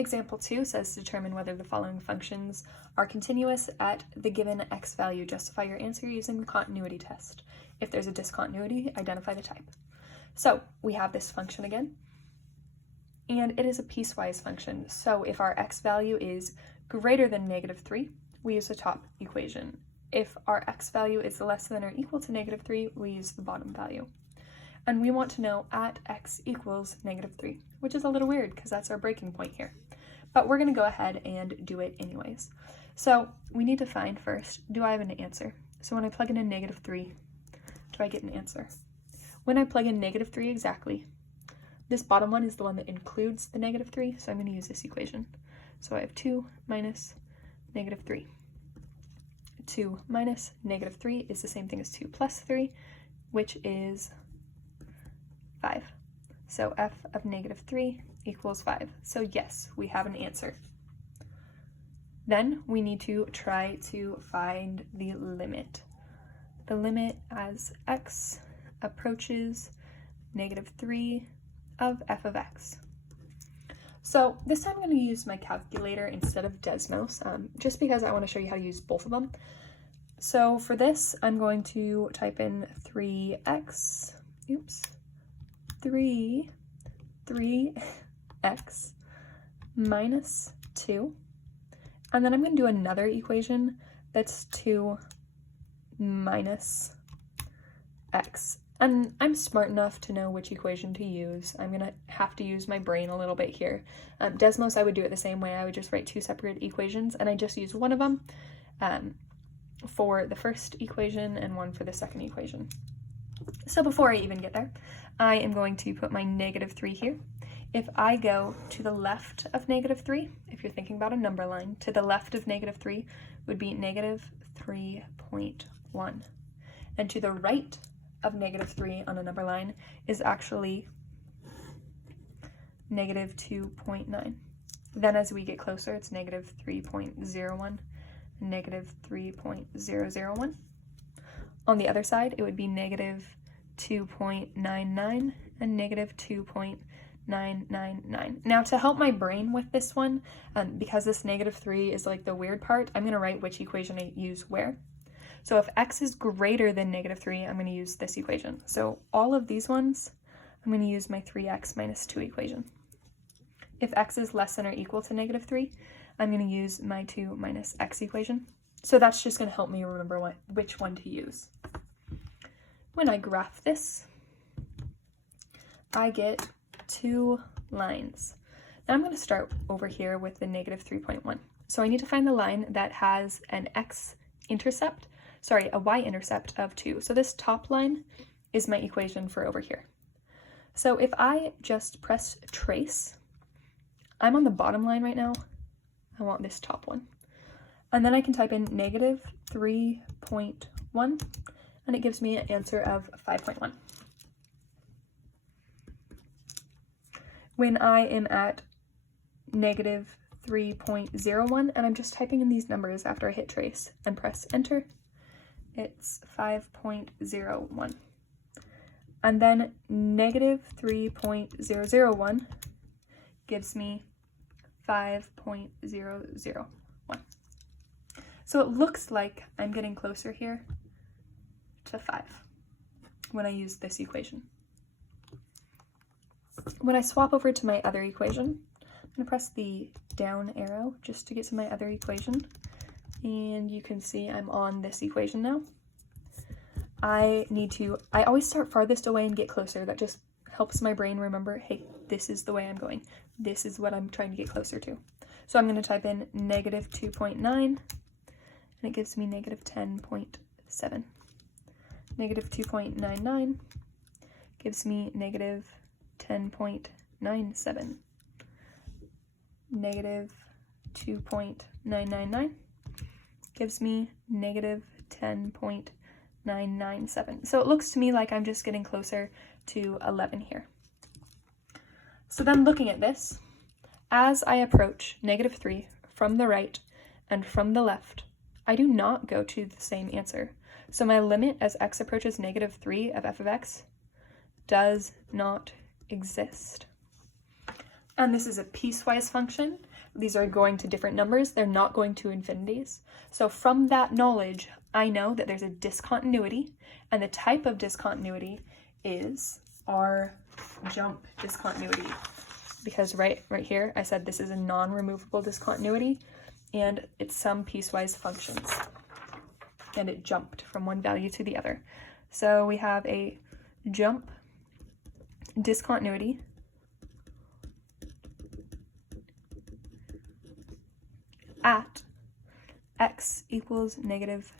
Example 2 says determine whether the following functions are continuous at the given x value. Justify your answer using the continuity test. If there's a discontinuity, identify the type. So we have this function again, and it is a piecewise function. So if our x value is greater than -3, we use the top equation. If our x value is less than or equal to -3, we use the bottom value. And we want to know at x equals -3, which is a little weird because that's our breaking point here. But we're going to go ahead and do it anyways. So we need to find first, do I have an answer? So when I plug in a -3, do I get an answer? When I plug in -3 exactly, this bottom one is the one that includes the -3, so I'm going to use this equation. So I have 2 minus -3. 2 minus -3 is the same thing as 2 plus 3, which is 5. So f of -3 equals 5. So yes, we have an answer. Then we need to try to find the limit. The limit as x approaches -3 of f of x. So this time I'm going to use my calculator instead of Desmos, just because I want to show you how to use both of them. So for this, I'm going to type in 3x minus 2, and then I'm going to do another equation that's 2 minus x. And I'm smart enough to know which equation to use. I'm going to have to use my brain a little bit here. Desmos, I would do it the same way. I would just write 2 separate equations, and I just use one of them for the first equation and one for the second equation. So before I even get there, I am going to put my -3 here. If I go to the left of -3, if you're thinking about a number line, to the left of -3 would be -3.1. And to the right of -3 on a number line is actually -2.9. Then as we get closer, it's -3.01, -3.001. On the other side, it would be -2.99 and -2.999. Now to help my brain with this one, because this -3 is like the weird part, I'm going to write which equation I use where. So if x is greater than -3, I'm going to use this equation. So all of these ones, I'm going to use my 3x minus 2 equation. If x is less than or equal to -3, I'm going to use my 2 minus x equation. So that's just going to help me remember which one to use. When I graph this, I get 2 lines. Now I'm going to start over here with the -3.1. So I need to find the line that has an y-intercept of 2. So this top line is my equation for over here. So if I just press trace, I'm on the bottom line right now. I want this top one. And then I can type in -3.1, and it gives me an answer of 5.1. When I am at -3.01, and I'm just typing in these numbers after I hit trace and press enter, it's 5.01. And then -3.001 gives me 5.001. So it looks like I'm getting closer here to 5 when I use this equation. When I swap over to my other equation, I'm going to press the down arrow just to get to my other equation. And you can see I'm on this equation now. I always start farthest away and get closer. That just helps my brain remember, hey, this is the way I'm going. This is what I'm trying to get closer to. So I'm going to type in -2.9, and it gives me -10.7. -2.99 gives me -10.97. -2.999 gives me -10.997. So it looks to me like I'm just getting closer to 11 here. So then looking at this, as I approach -3 from the right and from the left, I do not go to the same answer. So my limit as x approaches -3 of f of x does not exist. And this is a piecewise function. These are going to different numbers. They're not going to infinities. So from that knowledge, I know that there's a discontinuity, and the type of discontinuity is our jump discontinuity. Because right here, I said this is a non-removable discontinuity, and it's some piecewise functions. And it jumped from one value to the other. So we have a jump discontinuity at x equals negative